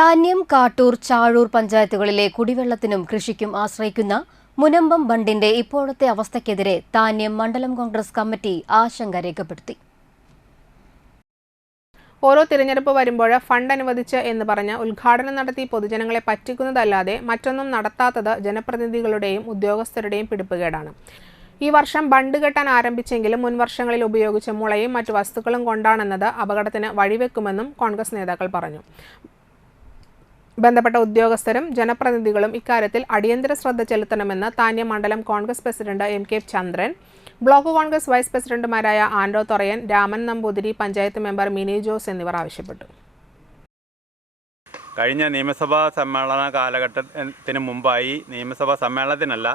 താന്യം കാട്ടൂർ ചാഴൂർ പഞ്ചായത്തുകളിലെ കുടിവെള്ളത്തിനും കൃഷിക്കും ആശ്രയിക്കുന്ന മുനമ്പം ബണ്ടിന്റെ ഇപ്പോഴത്തെ അവസ്ഥയ്ക്കെതിരെ താന്യം മണ്ഡലം കോൺഗ്രസ് കമ്മിറ്റി ആശങ്ക രേഖപ്പെടുത്തി. ഓരോ തിരഞ്ഞെടുപ്പ് വരുമ്പോൾ ഫണ്ട് അനുവദിച്ച് എന്ന് പറഞ്ഞ് ഉദ്ഘാടനം നടത്തി പൊതുജനങ്ങളെ പറ്റിക്കുന്നതല്ലാതെ മറ്റൊന്നും നടത്താത്തത് ജനപ്രതിനിധികളുടെയും ഉദ്യോഗസ്ഥരുടെയും പിടിപ്പുകേടാണ്. ഈ വർഷം ബണ്ട് കെട്ടാൻ ആരംഭിച്ചെങ്കിലും മുൻവർഷങ്ങളിൽ ഉപയോഗിച്ച മുളയും മറ്റു വസ്തുക്കളും കൊണ്ടാണെന്നത് അപകടത്തിന് വഴിവെക്കുമെന്നും കോൺഗ്രസ് നേതാക്കൾ പറഞ്ഞു. ബന്ധപ്പെട്ട ഉദ്യോഗസ്ഥരും ജനപ്രതിനിധികളും ഇക്കാര്യത്തിൽ അടിയന്തര ശ്രദ്ധ ചെലുത്തണമെന്ന് താന്യ മണ്ഡലം Congress president M K Chandran block Congress vice പ്രസിഡന്റുമാരായ ആൻഡോ തൊറയൻ രാമൻ നമ്പൂതിരി പഞ്ചായത്ത് മെമ്പർ മിനി ജോസ് എന്നിവർ ആവശ്യപ്പെട്ടു. കഴിഞ്ഞ നിയമസഭാ സമ്മേളന കാലഘട്ടത്തിന് മുമ്പായി നിയമസഭാ സമ്മേളനത്തിനല്ല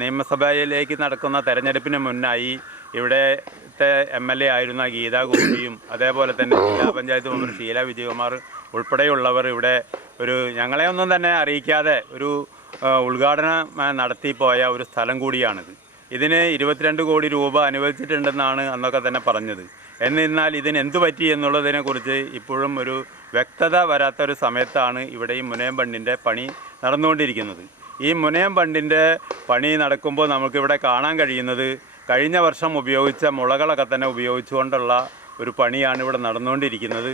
നിയമസഭയിലേക്ക് നടക്കുന്ന തെരഞ്ഞെടുപ്പിന് മുന്നായി ഇവിടുത്തെ എം എൽ എ ആയിരുന്ന ഗീതാ ഗോപിയും അതേപോലെ തന്നെ ജില്ലാ പഞ്ചായത്ത് മെമ്പർ ഷീല വിജയകുമാർ ഉൾപ്പെടെയുള്ളവർ ഇവിടെ ഒരു ഞങ്ങളെ ഒന്നും തന്നെ അറിയിക്കാതെ ഒരു ഉദ്ഘാടനം നടത്തിപ്പോയ ഒരു സ്ഥലം കൂടിയാണിത്. ഇതിന് ഇരുപത്തിരണ്ട് കോടി രൂപ അനുവദിച്ചിട്ടുണ്ടെന്നാണ് അന്നൊക്കെ തന്നെ പറഞ്ഞത്. എന്നിരുന്നാൽ ഇതിന് എന്തു പറ്റി എന്നുള്ളതിനെക്കുറിച്ച് ഇപ്പോഴും ഒരു വ്യക്തത വരാത്ത ഒരു സമയത്താണ് ഇവിടെ ഈ മുനയം ബണ്ടിന്റെ പണി നടന്നുകൊണ്ടിരിക്കുന്നത്. ഈ മുനയം ബണ്ടിന്റെ പണി നടക്കുമ്പോൾ നമുക്കിവിടെ കാണാൻ കഴിയുന്നത് കഴിഞ്ഞ വർഷം ഉപയോഗിച്ച മുളകളൊക്കെ തന്നെ ഉപയോഗിച്ചുകൊണ്ടുള്ള ഒരു പണിയാണ് ഇവിടെ നടന്നുകൊണ്ടിരിക്കുന്നത്.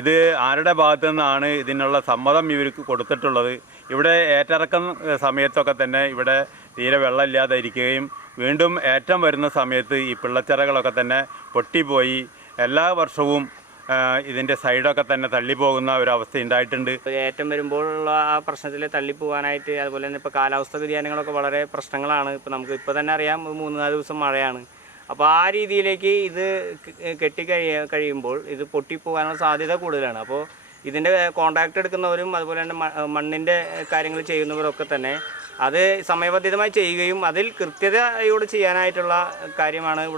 ഇത് ആരുടെ ഭാഗത്തു നിന്നാണ് ഇതിനുള്ള സമ്മതം ഇവർക്ക് കൊടുത്തിട്ടുള്ളത്? ഇവിടെ ഏറ്റിറക്കം സമയത്തൊക്കെ തന്നെ ഇവിടെ തീരെ വെള്ളമില്ലാതെ ഇരിക്കുകയും വീണ്ടും ഏറ്റം വരുന്ന സമയത്ത് ഈ പിള്ളച്ചിറകളൊക്കെ തന്നെ പൊട്ടിപ്പോയി. എല്ലാ വർഷവും ഇതിന്റെ സൈഡൊക്കെ തന്നെ തള്ളിപ്പോകുന്ന ഒരു അവസ്ഥ ഉണ്ടായിട്ടുണ്ട്. ഏറ്റം വരുമ്പോഴുള്ള ആ പ്രശ്നത്തിൽ തള്ളിപ്പോകാനായിട്ട് അതുപോലെ തന്നെ ഇപ്പോൾ കാലാവസ്ഥ വ്യതിയാനങ്ങളൊക്കെ വളരെ പ്രശ്നങ്ങളാണ്. ഇപ്പോൾ നമുക്ക് ഇപ്പോൾ തന്നെ അറിയാം മൂന്ന് നാല് ദിവസം മഴയാണ്. അപ്പോൾ ആ രീതിയിലേക്ക് ഇത് കെട്ടി കഴിയ കഴിയുമ്പോൾ ഇത് പൊട്ടിപ്പോകാനുള്ള സാധ്യത കൂടുതലാണ്. അപ്പോൾ ഇതിന്റെ കോൺട്രാക്ട് എടുക്കുന്നവരും അതുപോലെ തന്നെ മണ്ണിന്റെ കാര്യങ്ങൾ ചെയ്യുന്നവരൊക്കെ തന്നെ അത് സമയബന്ധിതമായി ചെയ്യുകയും അതിൽ കൃത്യതയോട് ചെയ്യാനായിട്ടുള്ള കാര്യമാണ്